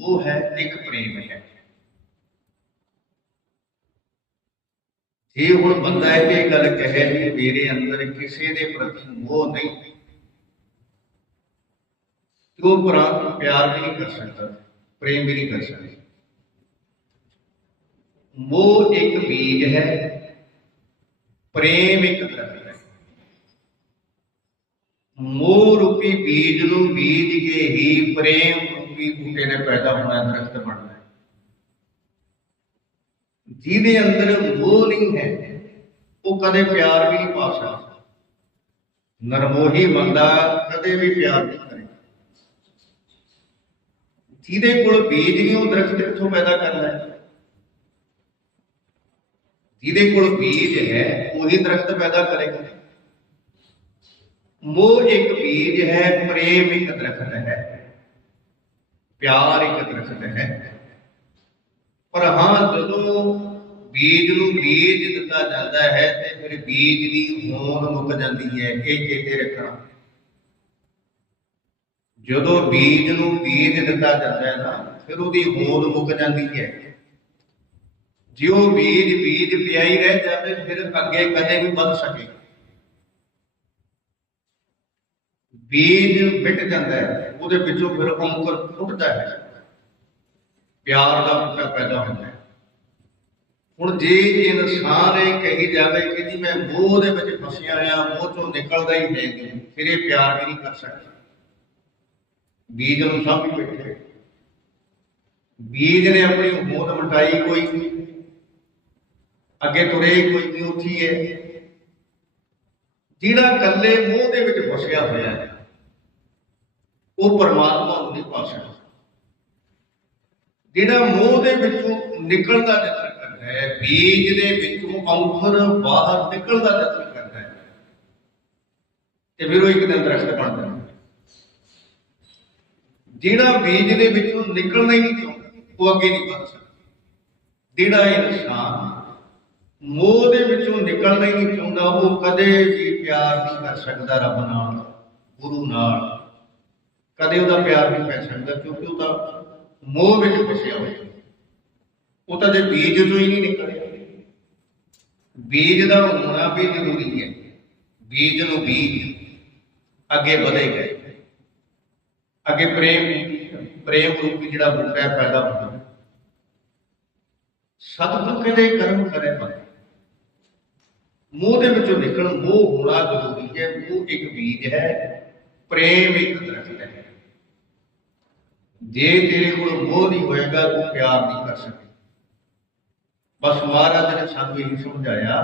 ਉਹ ਹੈ ਇੱਕ ਪ੍ਰੇਮ ਹੈ। ਜੇ ਹੁਣ ਬੰਦਾ ਇਹ ਗੱਲ ਕਹੇ ਵੀ ਮੇਰੇ ਅੰਦਰ ਕਿਸੇ ਦੇ ਪ੍ਰਤੀ ਮੋਹ ਨਹੀਂ ਉਹ ਪ੍ਰਾ- ਪਿਆਰ ਵੀ ਨਹੀਂ ਕਰ ਸਕਦਾ, ਪ੍ਰੇਮ ਵੀ ਨਹੀਂ ਕਰ ਸਕਦਾ। ਮੋਹ ਇੱਕ ਬੀਜ ਹੈ, ਪ੍ਰੇਮ ਇੱਕ ਦਰਖਤ ਹੈ। ਮੋਹ ਰੂਪੀ ਬੀਜ ਨੂੰ ਬੀਜ ਕੇ ਹੀ ਪ੍ਰੇਮ ਰੂਪੀ ਬੂਟੇ ਨੇ ਪੈਦਾ ਹੋਣਾ, ਦਰਖਤ ਬਣਨਾ ਜਿਹਦੇ ਅੰਦਰ ਮੋਹ ਨਹੀਂ ਹੈ, ਉਹ ਕਦੇ ਪਿਆਰ ਵੀ ਨਹੀਂ ਪਾ ਸਕਦਾ। ਨਰਮੋਹੀ ਬੰਦਾ ਕਦੇ ਵੀ ਪਿਆਰ ਨਹੀਂ ਕਰੇਗਾ। ਜਿਹਦੇ ਕੋਲ ਬੀਜ ਨਹੀਂ, ਉਹ ਦਰਖਤ ਕਿੱਥੋਂ ਪੈਦਾ ਕਰਨਾ ਹੈ? ਜਿਹਦੇ ਕੋਲ ਬੀਜ ਹੈ, ਉਹੀ ਦਰਖਤ ਪੈਦਾ ਕਰੇਗਾ। ਮੋਹ ਇੱਕ ਬੀਜ ਹੈ, ਪ੍ਰੇਮ ਇੱਕ ਦਰਖਤ ਹੈ। ਪਿਆਰ ਇੱਕ ਦਰਖਤ ਹੈ। ਪਰ ਹਾਂ, ਜਦੋਂ ਬੀਜ ਨੂੰ ਬੀਜ ਦਿੱਤਾ ਜਾਂਦਾ ਹੈ, ਤੇ ਫਿਰ ਬੀਜ ਦੀ ਹੋਂਦ ਮੁੱਕ ਜਾਂਦੀ ਹੈ, ਇਹ ਚੇਤੇ ਰੱਖਣਾ। ਜਦੋਂ ਬੀਜ ਨੂੰ ਬੀਜ ਦਿੱਤਾ ਜਾਂਦਾ ਹੈ ਨਾ ਫਿਰ ਉਹਦੀ ਹੋਂਦ ਮੁੱਕ ਜਾਂਦੀ ਹੈ। ਜੇ ਉਹ ਬੀਜ ਬੀਜ ਪਿਆਈ ਹੀ ਰਹਿ ਜਾਵੇ, ਫਿਰ ਅੱਗੇ ਕਦੇ ਵੀ ਵੱਧ ਸਕੇ। ਬੀਜ ਮਿਟ ਜਾਂਦਾ ਹੈ, ਉਹਦੇ ਵਿੱਚੋਂ ਫਿਰ ਅੰਕੁਰ ਫੁੱਟਦਾ ਹੈ। ਪਿਆਰ ਦਾ ਬੂਟਾ ਪੈਦਾ ਹੁੰਦਾ ਹੈ। ਹੁਣ ਜੇ ਇਨਸਾਨ ਇਹ ਕਹੀ ਜਾਵੇ ਕਿ ਜੀ ਮੈਂ ਮੋਹ ਦੇ ਵਿੱਚ ਫਸਿਆ ਆ ਮੋਹ ਚੋਂ ਨਿਕਲਦਾ ਹੀ ਨਹੀਂ, ਫਿਰ ਇਹ ਪਿਆਰ ਵੀ ਨਹੀਂ ਕਰ ਸਕਦਾ। ਬੀਜ ਨੂੰ ਸਭ ਹੀ ਬੈਠੇ ਬੀਜ ਨੇ ਆਪਣੀ ਹੋਂਦ ਮਟਾਈ ਕੋਈ, ਅੱਗੇ ਤੁਰੇ ਕੋਈ ਨਹੀਂ ਉੱਠੀ ਹੈ। ਜਿਹੜਾ ਇਕੱਲੇ ਮੋਹ ਦੇ ਵਿੱਚ ਫਸਿਆ ਹੋਇਆ ਹੈ ਉਹ ਪਰਮਾਤਮਾ ਨੂੰ ਨਹੀਂ ਪਾ ਸਕਦਾ ਜਿਹੜਾ ਮੋਹ ਦੇ ਵਿੱਚੋਂ ਨਿਕਲਣ ਦਾ ਯਤਨ ਕਰਦਾ ਹੈ, ਬੀਜ ਦੇ ਵਿੱਚੋਂ ਅੰਕੁਰ ਬਾਹਰ ਨਿਕਲਣ ਦਾ ਯਤਨ ਕਰਦਾ ਹੈ। ਤੇ ਫਿਰ ਉਹ ਇੱਕ ਦਿਨ ਦਰਖਤ ਬਣ ਹੈ। ਜਿਹੜਾ ਬੀਜ ਦੇ ਵਿੱਚੋਂ ਨਿਕਲਣਾ ਹੀ ਨਹੀਂ ਚਾਹੁੰਦਾ, ਉਹ ਅੱਗੇ ਨਹੀਂ ਵੱਧ ਸਕਦਾ। ਜਿਹੜਾ ਇਨਸਾਨ ਮੋਹ ਦੇ ਵਿੱਚੋਂ ਨਿਕਲਣਾ ਹੀ ਨਹੀਂ ਚਾਹੁੰਦਾ, ਉਹ ਕਦੇ ਵੀ ਪਿਆਰ ਨਹੀਂ ਕਰ ਸਕਦਾ ਰੱਬ ਨਾਲ, ਗੁਰੂ ਨਾਲ। ਕਦੇ ਉਹਦਾ ਪਿਆਰ ਨਹੀਂ ਪੈ ਸਕਦਾ ਕਿਉਂਕਿ ਉਹ ਤਾਂ ਮੋਹ ਵਿੱਚ ਫਸਿਆ ਹੋਇਆ। ਉਹ ਤਾਂ ਜੇ ਬੀਜ ਤੋਂ ਹੀ ਨਹੀਂ ਨਿਕਲਿਆ। ਬੀਜ ਦਾ ਹੋਣਾ ਵੀ ਜ਼ਰੂਰੀ ਹੈ। ਬੀਜ ਨੂੰ ਬੀਜ ਅੱਗੇ ਵਧੇਗਾ ਅੱਗੇ ਪ੍ਰੇਮ ਪ੍ਰੇਮ ਰੂਪੀ ਜਿਹੜਾ ਬੂਟਾ ਪੈਦਾ ਹੁੰਦਾ। ਸਤਿਗੁਰ ਦੇ ਕਰਮ ਕਰੇ ਬੰਦਾ ਮੂੰਹ ਦੇ ਵਿੱਚੋਂ ਨਿਕਲਣ, ਮੋਹ ਹੋਣਾ ਜ਼ਰੂਰੀ ਹੈ। ਮੂੰਹ ਇੱਕ ਬੀਜ ਹੈ। ਪ੍ਰੇਮ ਇੱਕ ਦਰਖਤ ਹੈ। ਜੇ ਤੇਰੇ ਕੋਲ ਮੋਹ ਨਹੀਂ ਹੋਏਗਾ, ਤੂੰ ਪਿਆਰ ਨਹੀਂ ਕਰ ਸਕੇ ਬਸ ਮਹਾਰਾਜ ਨੇ ਸਾਨੂੰ ਇਹ ਸਮਝਾਇਆ,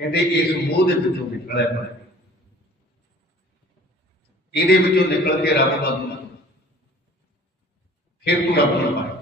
ਕਹਿੰਦੇ ਇਸ ਮੋਹ ਦੇ ਵਿੱਚੋਂ ਨਿਕਲਿਆ ਬਣ ਇਹਦੇ ਵਿੱਚੋਂ ਨਿਕਲ ਕੇ ਰੱਬ ਦਾ ਦੁਆ ਫਿਰ ਤੂੰ ਰੱਬ ਨੂੰ ਪਾਏ